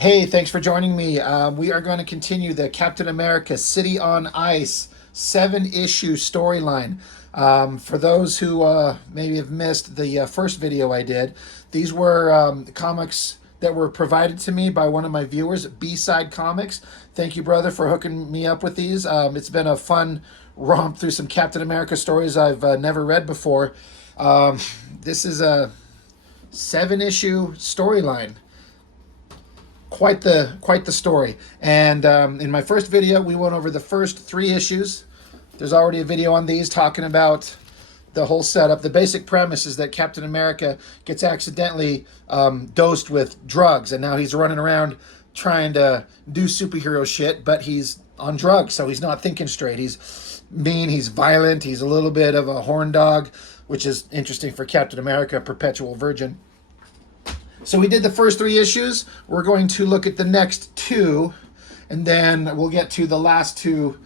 Hey, thanks for joining me. We are going to continue the Captain America City on Ice 7-issue storyline. For those who maybe have missed the first video I did, these were comics that were provided to me by one of my viewers, B-Side Comics. Thank you, brother, for hooking me up with these. It's been a fun romp through some Captain America stories I've never read before. Um, this is a 7-issue storyline. Quite the story. And in my first video, we went over the first 3 issues. There's already a video on these talking about the whole setup. The basic premise is that Captain America gets accidentally dosed with drugs, and now he's running around trying to do superhero shit, but he's on drugs, so he's not thinking straight. He's mean, he's violent, he's a little bit of a horn dog, which is interesting for Captain America, perpetual virgin. So we did the first 3 issues. We're going to look at the next 2, and then we'll get to the last 2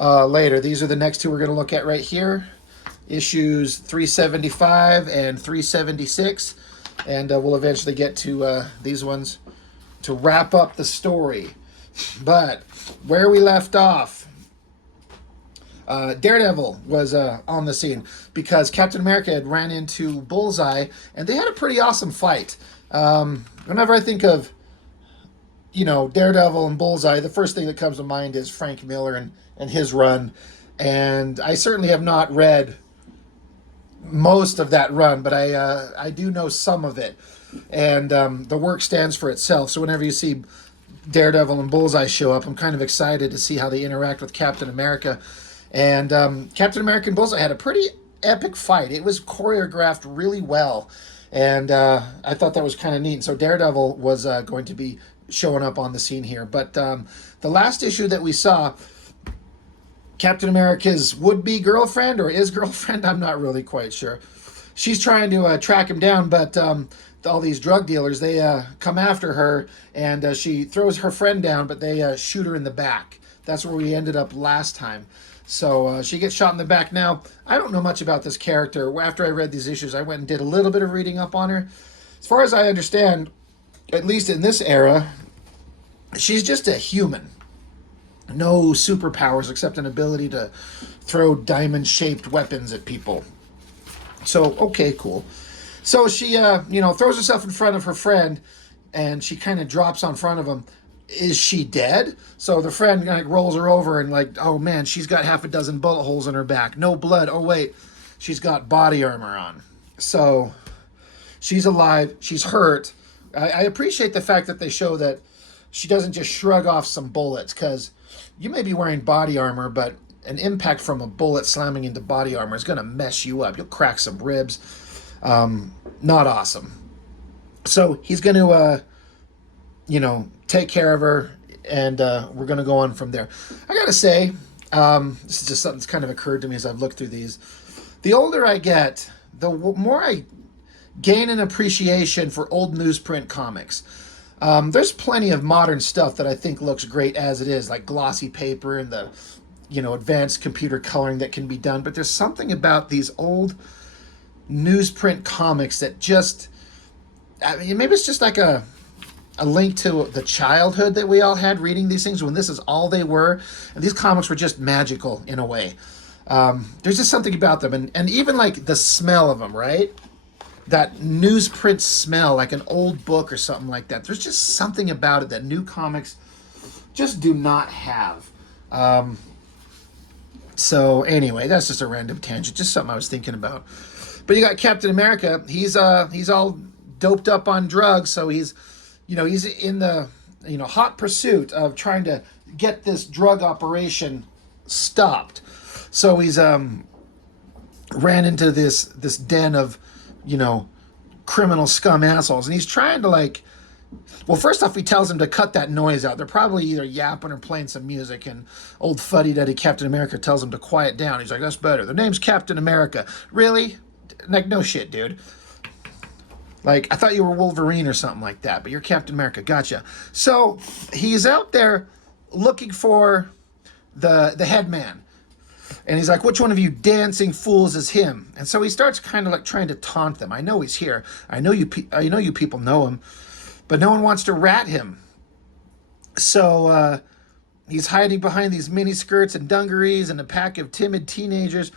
later. These are the next 2 we're going to look at right here. Issues 375 and 376. And we'll eventually get to these ones to wrap up the story. But where we left off, Daredevil was on the scene because Captain America had ran into Bullseye, and they had a pretty awesome fight. Whenever I think of, Daredevil and Bullseye, the first thing that comes to mind is Frank Miller and his run. And I certainly have not read most of that run, but I do know some of it. And the work stands for itself. So whenever you see Daredevil and Bullseye show up, I'm kind of excited to see how they interact with Captain America. And Captain America and Bullseye had a pretty epic fight. It was choreographed really well. And I thought that was kind of neat. And so Daredevil was going to be showing up on the scene here. But the last issue that we saw, Captain America's would-be girlfriend, or his girlfriend, I'm not really quite sure. She's trying to track him down, but all these drug dealers, they come after her, and she throws her friend down, but they shoot her in the back. That's where we ended up last time. So she gets shot in the back. Now, I don't know much about this character. After I read these issues, I went and did a little bit of reading up on her. As far as I understand, at least in this era, she's just a human. No superpowers except an ability to throw diamond-shaped weapons at people. So, okay, cool. So she, throws herself in front of her friend, and she kind of drops on front of him. Is she dead? So the friend rolls her over and oh man, she's got half a dozen bullet holes in her back. No blood. Oh wait, she's got body armor on. So she's alive. She's hurt. I appreciate the fact that they show that she doesn't just shrug off some bullets, because you may be wearing body armor, but an impact from a bullet slamming into body armor is going to mess you up. You'll crack some ribs. Not awesome. So he's going to, take care of her, and we're going to go on from there. I got to say, this is just something that's kind of occurred to me as I've looked through these. The older I get, the more I gain an appreciation for old newsprint comics. There's plenty of modern stuff that I think looks great as it is, like glossy paper and the, advanced computer coloring that can be done. But there's something about these old newsprint comics that just, maybe it's just like a link to the childhood that we all had reading these things when this is all they were. And these comics were just magical in a way. There's just something about them. And even like the smell of them, right? That newsprint smell, like an old book or something like that. There's just something about it that new comics just do not have. So anyway, that's just a random tangent, just something I was thinking about. But you got Captain America. He's all doped up on drugs, so he's in the hot pursuit of trying to get this drug operation stopped. So he's ran into this den of criminal scum assholes, and he's trying to well, first off, he tells him to cut that noise out. They're probably either yapping or playing some music, and old fuddy-duddy Captain America tells him to quiet down. He's like, that's better. The name's Captain America. Really? No shit, dude. I thought you were Wolverine or something like that, but you're Captain America. Gotcha. So he's out there looking for the head man. And he's like, which one of you dancing fools is him? And so he starts kind of trying to taunt them. I know he's here. I know you people know him, but no one wants to rat him. So he's hiding behind these mini skirts and dungarees and a pack of timid teenagers.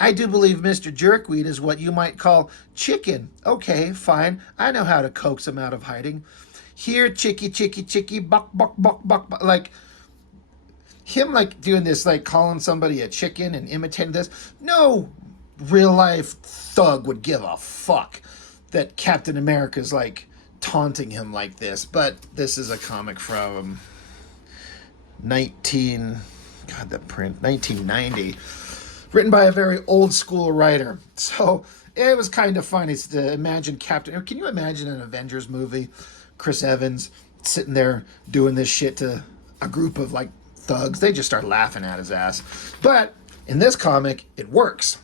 I do believe Mr. Jerkweed is what you might call chicken. Okay, fine. I know how to coax him out of hiding. Here, chicky, chicky, chicky, buck, buck, buck, buck, buck. Like, him, like, doing this, like, calling somebody a chicken and imitating this. No real life thug would give a fuck that Captain America's, like, taunting him like this. But this is a comic from 1990, written by a very old school writer. So it was kind of funny to imagine can you imagine an Avengers movie, Chris Evans sitting there doing this shit to a group of like thugs? They just start laughing at his ass. But in this comic, it works.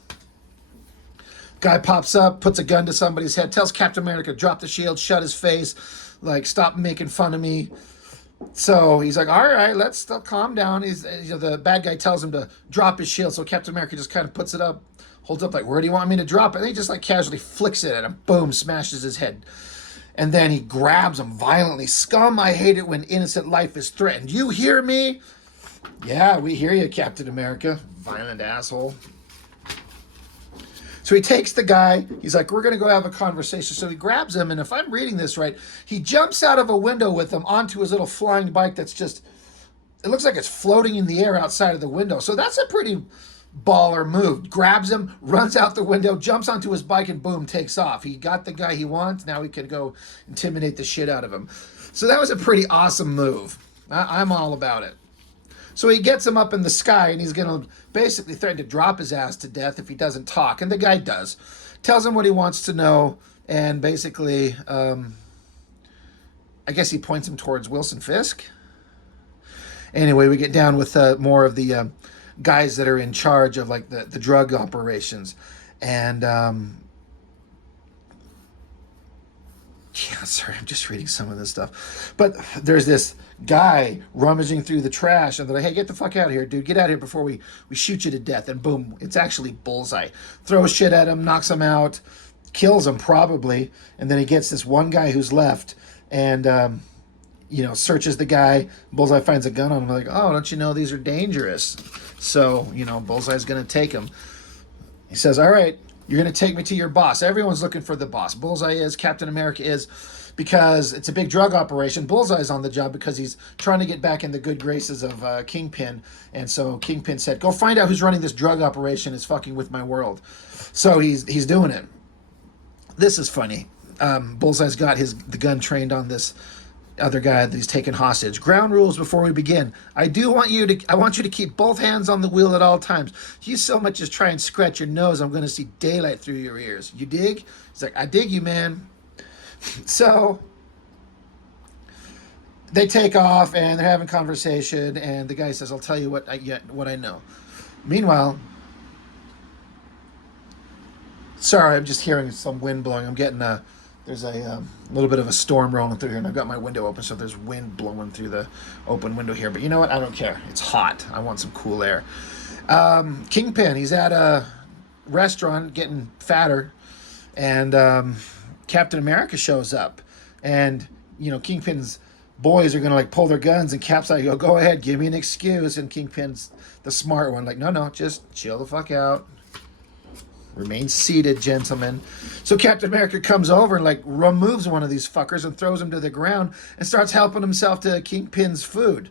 Guy pops up, puts a gun to somebody's head, tells Captain America, drop the shield, shut his face, like, stop making fun of me. So he's like, all right, let's still calm down. The bad guy tells him to drop his shield. So Captain America just kind of puts it up, holds up like, where do you want me to drop it? And he just like casually flicks it at him. Boom, smashes his head. And then he grabs him violently. Scum, I hate it when innocent life is threatened. You hear me? Yeah, we hear you, Captain America. Violent asshole. So he takes the guy. He's like, we're going to go have a conversation. So he grabs him. And if I'm reading this right, he jumps out of a window with him onto his little flying bike that's just, it looks like it's floating in the air outside of the window. So that's a pretty baller move. Grabs him, runs out the window, jumps onto his bike, and boom, takes off. He got the guy he wants. Now he can go intimidate the shit out of him. So that was a pretty awesome move. I'm all about it. So he gets him up in the sky, and he's going to basically threaten to drop his ass to death if he doesn't talk. And the guy does. Tells him what he wants to know, and basically, I guess he points him towards Wilson Fisk. Anyway, we get down with more of the guys that are in charge of like the drug operations. And yeah, sorry, I'm just reading some of this stuff. But there's this guy rummaging through the trash, and they're like, hey, get the fuck out of here, dude. Get out of here before we shoot you to death. And boom, it's actually Bullseye. Throws shit at him, knocks him out, kills him probably. And then he gets this one guy who's left and, searches the guy. Bullseye finds a gun on him. Like, oh, don't you know these are dangerous? So, Bullseye's going to take him. He says, all right, you're going to take me to your boss. Everyone's looking for the boss. Bullseye is, Captain America is, because it's a big drug operation. Bullseye's on the job because he's trying to get back in the good graces of Kingpin. And so Kingpin said, go find out who's running this drug operation is fucking with my world. So he's doing it. This is funny. Bullseye's got the gun trained on this other guy that he's taken hostage. Ground rules before we begin. I want you to keep both hands on the wheel at all times. If you so much as try and scratch your nose, I'm going to see daylight through your ears. You dig? He's like, I dig you, man. So they take off and they're having conversation, and the guy says, I'll tell you what I know. Meanwhile, sorry, I'm just hearing some wind blowing. I'm getting there's a little bit of a storm rolling through here, and I've got my window open, so there's wind blowing through the open window here. But you know what? I don't care. It's hot. I want some cool air. Kingpin, he's at a restaurant getting fatter, and Captain America shows up. And, Kingpin's boys are going to, like, pull their guns, and Cap's like, go ahead, give me an excuse. And Kingpin's the smart one, like, no, just chill the fuck out. Remain seated, gentlemen. So Captain America comes over and like removes one of these fuckers and throws him to the ground and starts helping himself to Kingpin's food.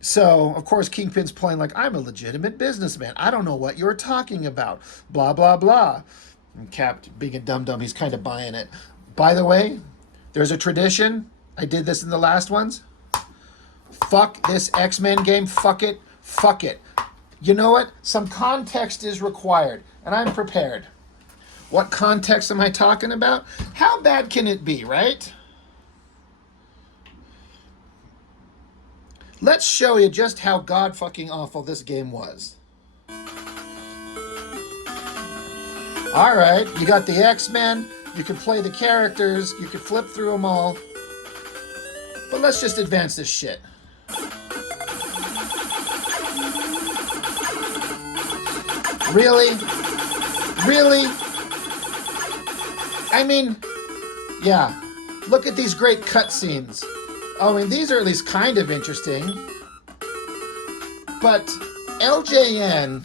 So, of course, Kingpin's playing like, I'm a legitimate businessman. I don't know what you're talking about. Blah, blah, blah. And Cap, being a dum-dum, he's kind of buying it. By the way, there's a tradition. I did this in the last ones. Fuck this X-Men game. Fuck it. Fuck it. You know what? Some context is required, and I'm prepared. What context am I talking about? How bad can it be, right? Let's show you just how god-fucking awful this game was. Alright, you got the X-Men, you can play the characters, you can flip through them all. But let's just advance this shit. Really? Really? I mean, yeah. Look at these great cutscenes. Oh, I mean, these are at least kind of interesting. But LJN...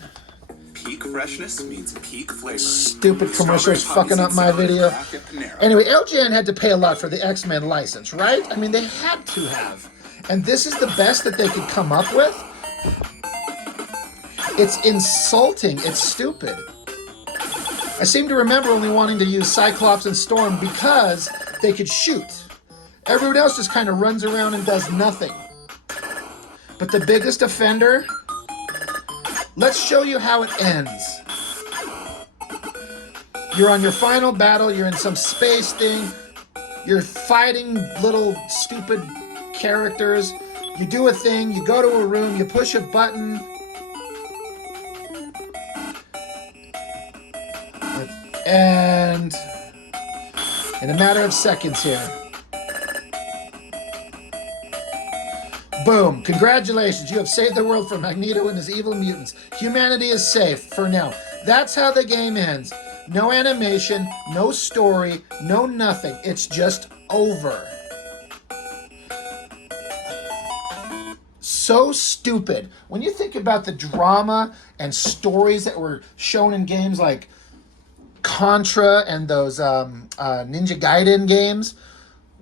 Peak freshness means peak flavor. Stupid commercials fucking up my video. Anyway, LJN had to pay a lot for the X-Men license, right? I mean, they had to have. And this is the best that they could come up with? It's insulting. It's stupid. I seem to remember only wanting to use Cyclops and Storm because they could shoot. Everyone else just kind of runs around and does nothing. But the biggest offender... Let's show you how it ends. You're on your final battle. You're in some space thing. You're fighting little stupid characters. You do a thing. You go to a room. You push a button. And in a matter of seconds here. Boom. Congratulations. You have saved the world from Magneto and his evil mutants. Humanity is safe for now. That's how the game ends. No animation, no story, no nothing. It's just over. So stupid. When you think about the drama and stories that were shown in games like Contra and those Ninja Gaiden games,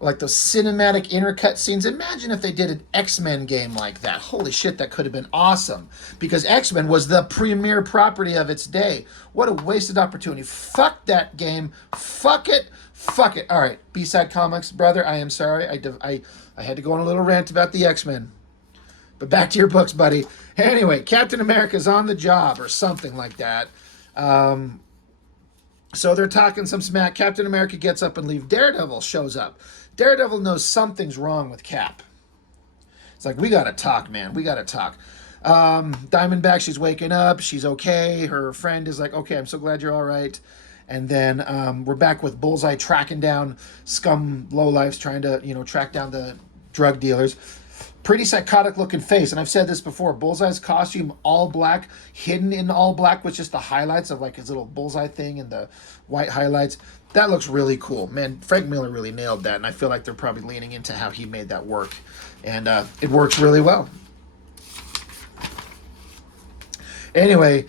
like those cinematic intercut scenes. Imagine if they did an X-Men game like that. Holy shit, that could have been awesome. Because X-Men was the premier property of its day. What a wasted opportunity. Fuck that game. Fuck it. Fuck it. All right, B-Side Comics, brother, I am sorry. I had to go on a little rant about the X-Men. But back to your books, buddy. Anyway, Captain America's on the job or something like that. So they're talking some smack. Captain America gets up and leaves. Daredevil shows up. Daredevil knows something's wrong with Cap. It's like, we got to talk, man. We got to talk. Diamondback, she's waking up. She's okay. Her friend is like, okay, I'm so glad you're all right. And then we're back with Bullseye tracking down scum lowlifes, trying to, track down the drug dealers. Pretty psychotic looking face. And I've said this before. Bullseye's costume, all black, hidden in all black with just the highlights of like his little bullseye thing and the white highlights. That looks really cool. Man, Frank Miller really nailed that. And I feel like they're probably leaning into how he made that work. And it works really well. Anyway,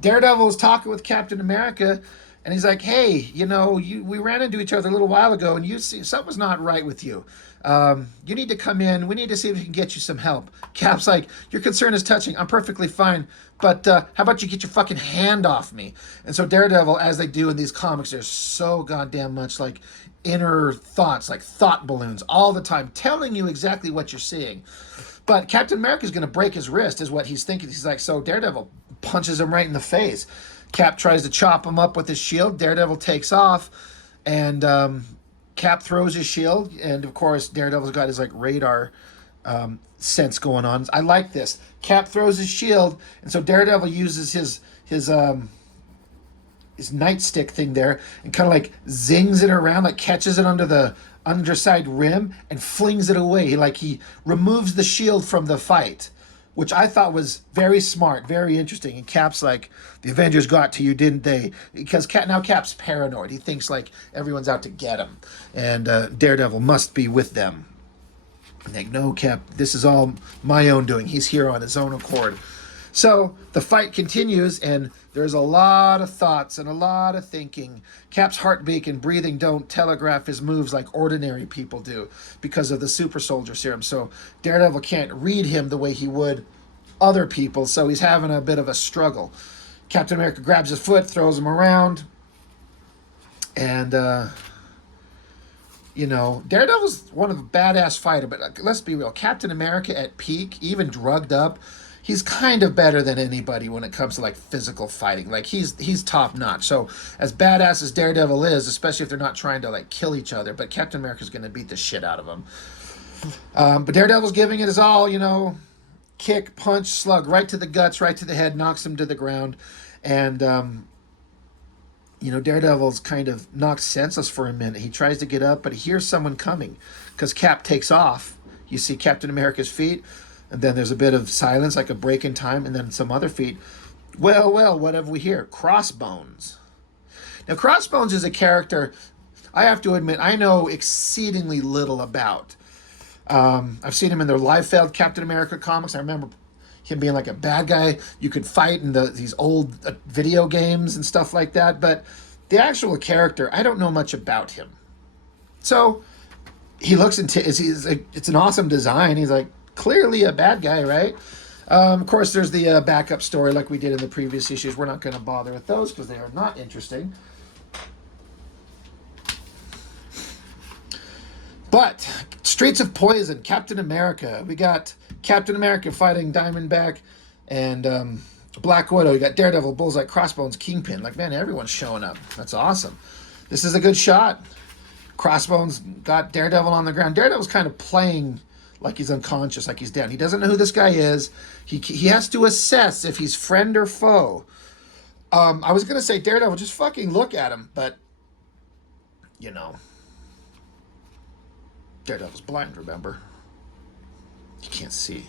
Daredevil is talking with Captain America. And he's like, hey, we ran into each other a little while ago. And something's not right with you. You need to come in. We need to see if we can get you some help. Cap's like, your concern is touching. I'm perfectly fine. But how about you get your fucking hand off me? And so Daredevil, as they do in these comics, there's so goddamn much like inner thoughts, like thought balloons all the time, telling you exactly what you're seeing. But Captain America's going to break his wrist is what he's thinking. He's like, so Daredevil punches him right in the face. Cap tries to chop him up with his shield. Daredevil takes off. And Cap throws his shield, and of course Daredevil's got his like radar sense going on. I like this. Cap throws his shield, and so Daredevil uses his nightstick thing there and kind of like zings it around, like catches it under the underside rim and flings it away. He removes the shield from the fight, which I thought was very smart, very interesting. And Cap's like, the Avengers got to you, didn't they? Because now Cap's paranoid. He thinks like everyone's out to get him. And Daredevil must be with them. And like, no, Cap, this is all my own doing. He's here on his own accord. So the fight continues, and there's a lot of thoughts and a lot of thinking. Cap's heartbeat and breathing don't telegraph his moves like ordinary people do because of the super soldier serum. So Daredevil can't read him the way he would other people, so he's having a bit of a struggle. Captain America grabs his foot, throws him around, and Daredevil's one of a badass fighter, but let's be real. Captain America at peak, even drugged up, he's kind of better than anybody when it comes to like physical fighting. Like he's top notch. So as badass as Daredevil is, especially if they're not trying to like kill each other, but Captain America's going to beat the shit out of him. But Daredevil's giving it his all, kick, punch, slug, right to the guts, right to the head, knocks him to the ground. And, Daredevil's kind of knocked senseless for a minute. He tries to get up, but he hears someone coming because Cap takes off. You see Captain America's feet. And then there's a bit of silence, like a break in time, and then some other feet. Well, what have we here? Crossbones. Now, Crossbones is a character, I have to admit, I know exceedingly little about. I've seen him in the Liefeld Captain America comics. I remember him being like a bad guy you could fight in these old video games and stuff like that. But the actual character, I don't know much about him. So he looks into it's an awesome design. He's like clearly a bad guy, right? Of course, there's the backup story like we did in the previous issues. We're not going to bother with those because they are not interesting. But Streets of Poison, Captain America. We got Captain America fighting Diamondback and Black Widow. You got Daredevil, Bullseye, Crossbones, Kingpin. Like, man, everyone's showing up. That's awesome. This is a good shot. Crossbones got Daredevil on the ground. Daredevil's kind of playing like he's unconscious, like he's down. He doesn't know who this guy is. He has to assess if he's friend or foe. I was going to say, Daredevil, just fucking look at him. But, you know, Daredevil's blind, remember? You can't see.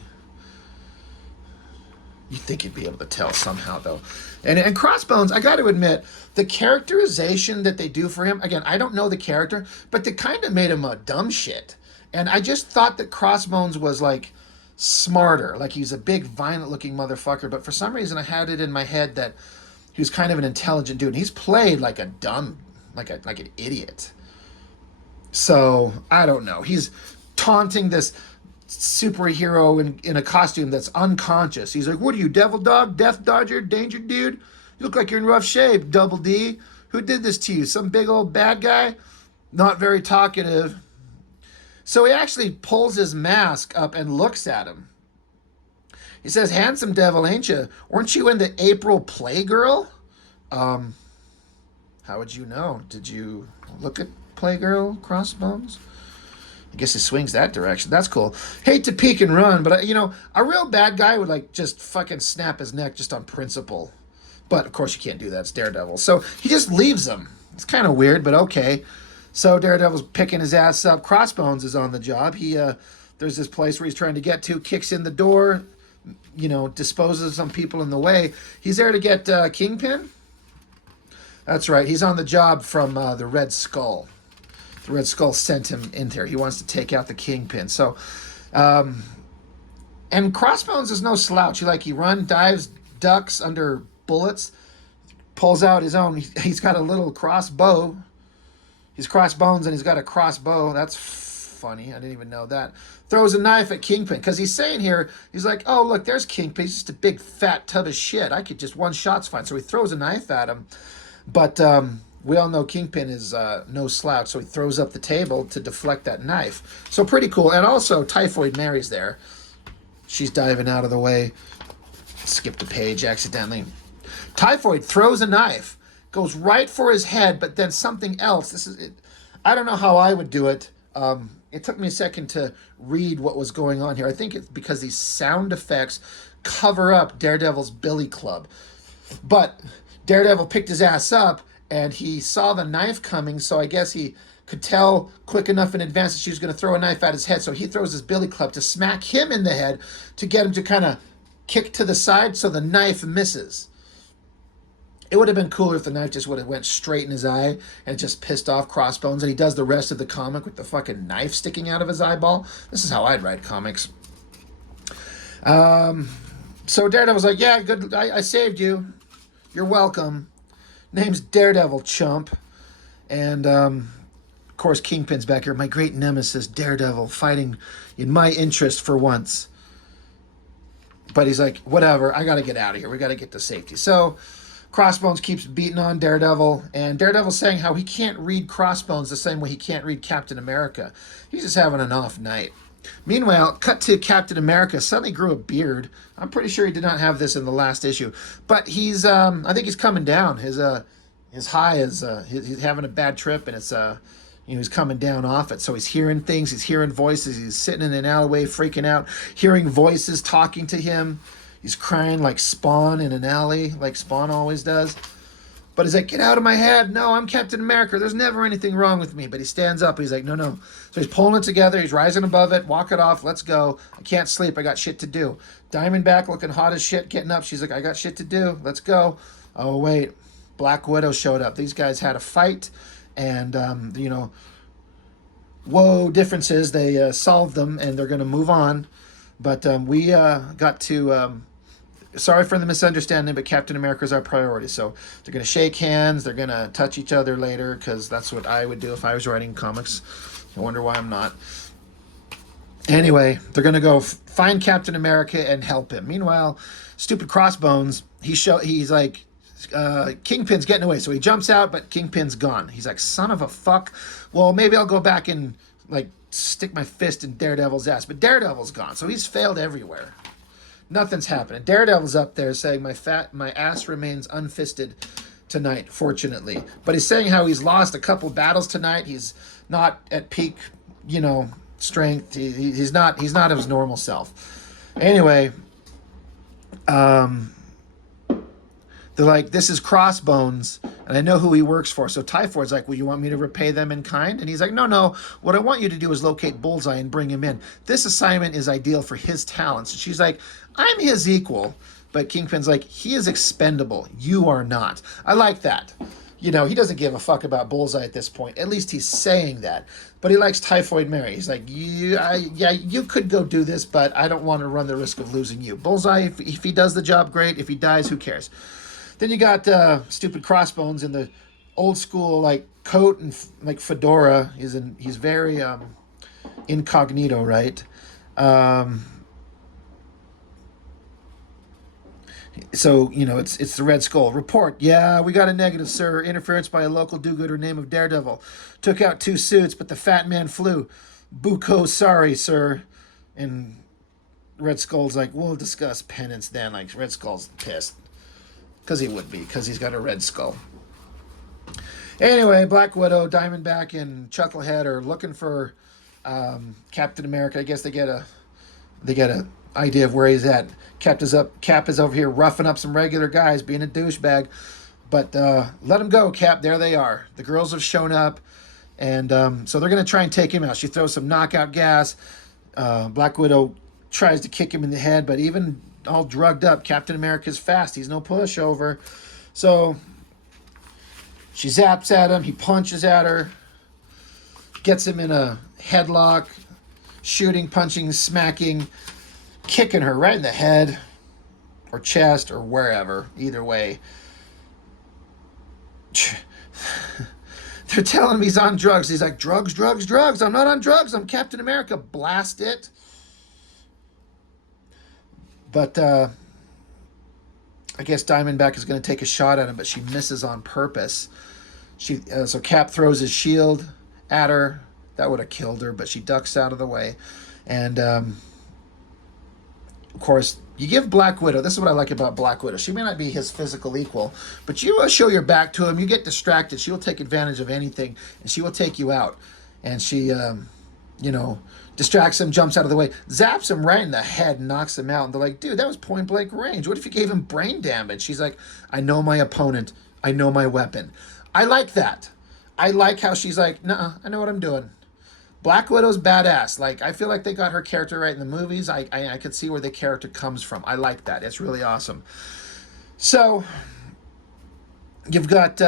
You'd think you'd be able to tell somehow, though. And Crossbones, I got to admit, the characterization that they do for him, again, I don't know the character, but they kind of made him a dumb shit. And I just thought that Crossbones was, like, smarter. Like, he's a big, violent-looking motherfucker. But for some reason, I had it in my head that he was kind of an intelligent dude. And he's played like a dumb, like an idiot. So, I don't know. He's taunting this superhero in a costume that's unconscious. He's like, what are you, devil dog, death dodger, danger dude? You look like you're in rough shape, Double D. Who did this to you? Some big old bad guy? Not very talkative. So he actually pulls his mask up and looks at him. He says, handsome devil, ain't you? Weren't you in the April Playgirl? How would you know? Did you look at Playgirl, Crossbones? I guess he swings that direction. That's cool. Hate to peek and run, but, you know, a real bad guy would, like, just fucking snap his neck just on principle. But, of course, you can't do that. It's Daredevil. So he just leaves him. It's kind of weird, but okay. So Daredevil's picking his ass up. Crossbones is on the job. There's this place where he's trying to get to, kicks in the door, you know, disposes some people in the way. He's there to get Kingpin. That's right. He's on the job from the Red Skull. The Red Skull sent him in there. He wants to take out the Kingpin. So, and Crossbones is no slouch. He runs, dives, ducks under bullets, pulls out his own. He's got a little crossbow. He's Crossbones and he's got a crossbow. That's funny. I didn't even know that. Throws a knife at Kingpin because he's saying here, he's like, oh, look, there's Kingpin. He's just a big fat tub of shit. I could just one shot's fine. So he throws a knife at him. But we all know Kingpin is no slouch, so he throws up the table to deflect that knife. So pretty cool. And also, Typhoid Mary's there. She's diving out of the way. Skipped a page accidentally. Typhoid throws a knife, goes right for his head, but then something else. This is it. I don't know how I would do it. It took me a second to read what was going on here. I think it's because these sound effects cover up Daredevil's billy club. But Daredevil picked his ass up, and he saw the knife coming, so I guess he could tell quick enough in advance that she was going to throw a knife at his head, so he throws his billy club to smack him in the head to get him to kind of kick to the side so the knife misses. It would have been cooler if the knife just would have went straight in his eye and just pissed off Crossbones, and he does the rest of the comic with the fucking knife sticking out of his eyeball. This is how I'd write comics. So Daredevil's like, yeah, good, I saved you. You're welcome. Name's Daredevil, chump. And, of course, Kingpin's back here. My great nemesis, Daredevil, fighting in my interest for once. But he's like, whatever, I got to get out of here. We got to get to safety. So Crossbones keeps beating on Daredevil. And Daredevil's saying how he can't read Crossbones the same way he can't read Captain America. He's just having an off night. Meanwhile, cut to Captain America. Suddenly grew a beard. I'm pretty sure he did not have this in the last issue, but he's I think he's coming down. His high is he's having a bad trip, and it's he's coming down off it. So he's hearing things. He's hearing voices. He's sitting in an alleyway, freaking out, hearing voices talking to him. He's crying like Spawn in an alley, like Spawn always does. But he's like, get out of my head. No, I'm Captain America. There's never anything wrong with me. But he stands up. He's like, no, no. So he's pulling it together. He's rising above it. Walk it off. Let's go. I can't sleep. I got shit to do. Diamondback looking hot as shit, getting up. She's like, I got shit to do. Let's go. Oh, wait. Black Widow showed up. These guys had a fight. And, whoa differences. They solved them, and they're going to move on. But we got to. Sorry for the misunderstanding, but Captain America is our priority. So they're going to shake hands. They're going to touch each other later, because that's what I would do if I was writing comics. I wonder why I'm not. Anyway, they're going to go find Captain America and help him. Meanwhile, stupid Crossbones, he's like, Kingpin's getting away. So he jumps out, but Kingpin's gone. He's like, son of a fuck. Well, maybe I'll go back and like stick my fist in Daredevil's ass. But Daredevil's gone. So he's failed everywhere. Nothing's happening. Daredevil's up there saying my ass remains unfisted tonight, fortunately. But he's saying how he's lost a couple battles tonight. He's not at peak, strength. He's not his normal self. Anyway, they're like, this is Crossbones, and I know who he works for. So Typhoid's like, well, you want me to repay them in kind? And he's like, no. What I want you to do is locate Bullseye and bring him in. This assignment is ideal for his talents. And she's like, I'm his equal. But Kingpin's like, he is expendable. You are not. I like that. He doesn't give a fuck about Bullseye at this point. At least he's saying that. But he likes Typhoid Mary. He's like, you could go do this, but I don't want to run the risk of losing you. Bullseye, if he does the job, great. If he dies, who cares? Then you got stupid Crossbones in the old school like coat and like fedora. He's very incognito, right? So it's the Red Skull. Report. Yeah, we got a negative, sir. Interference by a local do-gooder named of Daredevil. Took out 2 suits, but the fat man flew. Buko, sorry, sir. And Red Skull's like, we'll discuss penance then. Like Red Skull's pissed. Because he would be, because he's got a red skull. Anyway, Black Widow, Diamondback, and Chucklehead are looking for Captain America. I guess they get a idea of where he's at. Cap is over here roughing up some regular guys, being a douchebag. But let him go, Cap. There they are. The girls have shown up, and so they're going to try and take him out. She throws some knockout gas. Black Widow tries to kick him in the head, but even all drugged up, Captain America's fast. He's no pushover. So she zaps at him. He punches at her. Gets him in a headlock. Shooting, punching, smacking. Kicking her right in the head. Or chest or wherever. Either way. They're telling him he's on drugs. He's like, drugs. I'm not on drugs. I'm Captain America. Blast it. But I guess Diamondback is going to take a shot at him, but she misses on purpose. So Cap throws his shield at her. That would have killed her, but she ducks out of the way. And, of course, you give Black Widow... This is what I like about Black Widow. She may not be his physical equal, but you show your back to him. You get distracted. She will take advantage of anything, and she will take you out. And she, distracts him, jumps out of the way, zaps him right in the head, and knocks him out. And they're like, dude, that was point blank range. What if you gave him brain damage? She's like, I know my opponent. I know my weapon. I like that. I like how she's like, nah, I know what I'm doing. Black Widow's badass. Like, I feel like they got her character right in the movies. I could see where the character comes from. I like that. It's really awesome. So, you've got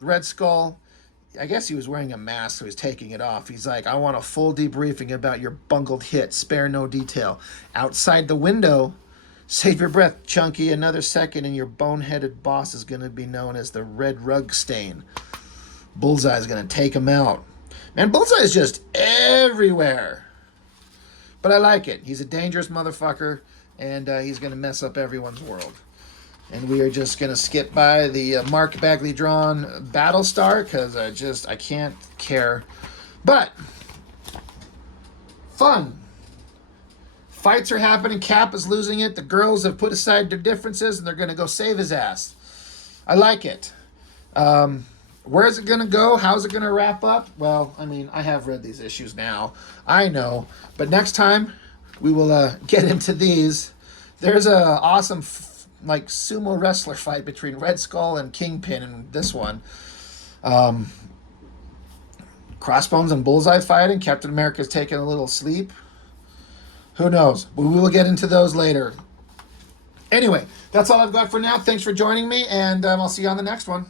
Red Skull. I guess he was wearing a mask, so he's taking it off. He's like, I want a full debriefing about your bungled hit. Spare no detail. Outside the window, save your breath, Chunky. Another second, and your boneheaded boss is going to be known as the Red Rug Stain. Bullseye's going to take him out. Man, Bullseye is just everywhere. But I like it. He's a dangerous motherfucker, and he's going to mess up everyone's world. And we are just going to skip by the Mark Bagley drawn Battlestar because I can't care. But, fun. Fights are happening. Cap is losing it. The girls have put aside their differences and they're going to go save his ass. I like it. Where is it going to go? How's it going to wrap up? Well, I mean, I have read these issues now. I know. But next time, we will get into these. There's a awesome sumo wrestler fight between Red Skull and Kingpin in this one. Crossbones and Bullseye fighting. Captain America's taking a little sleep. Who knows? We will get into those later. Anyway, that's all I've got for now. Thanks for joining me, and I'll see you on the next one.